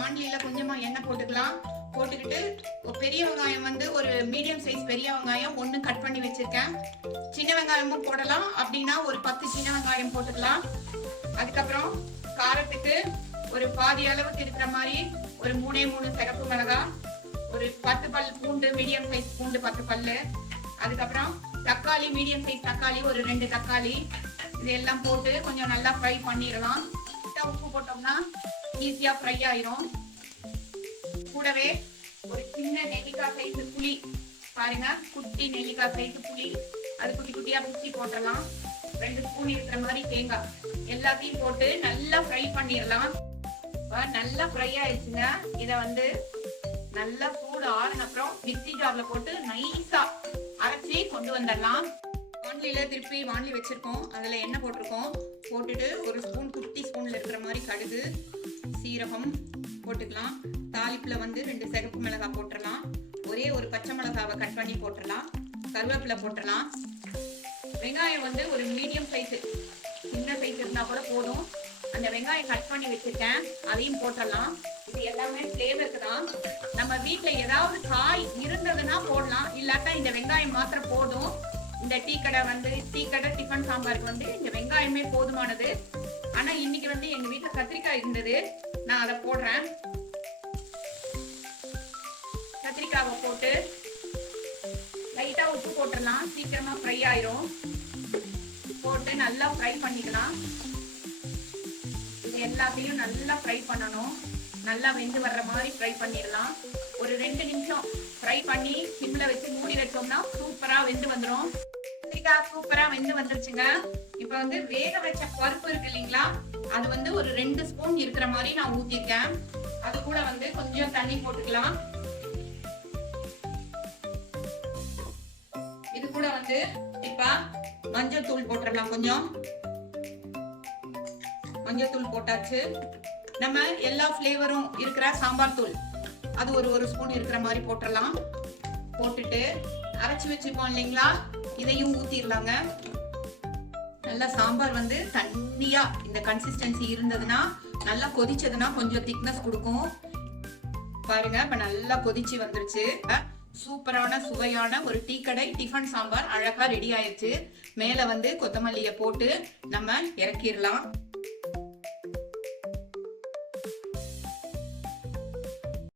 வாண்டியில கொஞ்சமா எண்ணெய் போட்டுக்கலாம். போட்டுக்கிட்டு பெரிய வெங்காயம் வந்து ஒரு மீடியம் சைஸ் பெரிய வெங்காயம் 1 கட் பண்ணி வச்சிருக்கேன். சின்ன வெங்காயமும் போடலாம், அப்படின்னா ஒரு 10 சின்ன வெங்காயம் போட்டுக்கலாம். அதுக்கப்புறம் காரத்துக்கு ஒரு பாதி அளவுக்கு இருக்கிற மாதிரி ஒரு 3 சிகப்பு மிளகாய், ஒரு 10 பல் பூண்டு, மீடியம் சைஸ் பூண்டு 10 பல்லு. அதுக்கப்புறம் தக்காளி, மீடியம் சைஸ் தக்காளி ஒரு 2 தக்காளி. இதெல்லாம் போட்டு கொஞ்சம் நல்லா ஃப்ரை பண்ணிடலாம். உப்பு போட்டோம்னா ஈஸியா ஃப்ரை ஆயிரும். கூடவே ஒரு சின்ன நெல்லிக்காய் சைஸ் புளி, பாருங்க குட்டி நெல்லிக்காய் சைஸ் புளி, அது குட்டி குட்டியா பிச்சி போட்டலாம். 2 ஸ்பூன் இருக்கிற மாதிரி தேங்காய் எல்லாத்தையும் போட்டு நல்லா ஃப்ரை பண்ணிடலாம். நல்லா ஃப்ரை ஆயிடுச்சுங்க. இதை வந்து நல்லா சூடு ஆறின அப்புறம் மிக்ஸி ஜார்ல போட்டு நைஸா அரைச்சி கொண்டு வந்துடலாம். வாண்டியில திருப்பி வாண்டி வச்சிருக்கோம், அதுல எண்ணெய் போட்டிருக்கோம். போட்டுட்டு ஒரு ஸ்பூன், குட்டி ஸ்பூன்ல இருக்கிற மாதிரி கடுகு, சீரகம் போட்டுக்கலாம். தாளிப்புல வந்து 2 சிகப்பு மிளகாய் போட்டுடலாம். ஒரே ஒரு பச்சை மிளகாவை கட் பண்ணி போட்டுடலாம். கருவேப்பிலை போட்டுடலாம். வெங்காயம் வந்து ஒரு மீடியம் சைஸ், சின்ன சைஸ் இருந்தா கூட போதும். அந்த வெங்காயம் கட் பண்ணி வச்சிருக்கேன், அதையும் போட்டுடலாம். இது எல்லாமே ஃப்ளேவருக்கு தான். நம்ம வீட்டுல ஏதாவது காய் இருந்ததுன்னா போடலாம், இல்லாட்டா இந்த வெங்காயம் மாத்திரம் போதும். இந்த டீ கடை டிஃபன் சாம்பாருக்கு வந்து இந்த வெங்காயமே போதுமானது. ஆனா இன்னைக்கு வந்து எங்க வீட்டுல கத்திரிக்காய் இருந்தது, நான் அதை போடுறேன். கத்திரிக்காவை போட்டு லைட்டா உப்பு போட்டுடலாம், சீக்கிரமா ஃப்ரை ஆயிரும். போட்டு நல்லா ஃப்ரை பண்ணிக்கலாம். இது எல்லாத்தையும் நல்லா ஃப்ரை பண்ணணும். நல்லா வெந்து வர்ற மாதிரி ஃப்ரை பண்ணிடலாம். ஒரு 2 நிமிஷம் ஃப்ரை பண்ணி சிம்ல வச்சு மூடி வச்சோம்னா சூப்பரா வெந்து வந்துடும். கத்திரிக்காய் சூப்பரா வெந்து வந்துருச்சுங்க. இப்ப வந்து வேக வச்ச பருப்பு இருக்கு இல்லைங்களா, அது வந்து ஒரு 2 ஸ்பூன் இருக்கிற மாதிரி நான் ஊத்திருக்கேன். அது கூட வந்து கொஞ்சம் தண்ணி போட்டுக்கலாம். இது கூட வந்து இப்ப மஞ்சள் தூள் போட்டுடலாம். கொஞ்சம் மஞ்சள் தூள் போட்டாச்சு. நம்ம எல்லா ஃப்ளேவரும் இருக்கிற சாம்பார் தூள் அது ஒரு ஸ்பூன் இருக்கிற மாதிரி போட்டுடலாம். போட்டுட்டு அரைச்சி வச்சுப்போம் இல்லைங்களா, இதையும் ஊத்திடலாங்க. நல்லா சாம்பார் வந்து தண்ணியா இந்த கன்சிஸ்டன்சி இருந்ததுன்னா, நல்லா கொதிச்சதுன்னா கொஞ்சம் திக்னஸ் கொடுக்கும். பாருங்க இப்ப நல்லா கொதிச்சு வந்துருச்சு. சூப்பரான சுவையான ஒரு டீ கடை டிஃபன் சாம்பார் அழகா ரெடி ஆயிடுச்சு. மேல வந்து கொத்தமல்லியை போட்டு நம்ம இறக்கிடலாம்.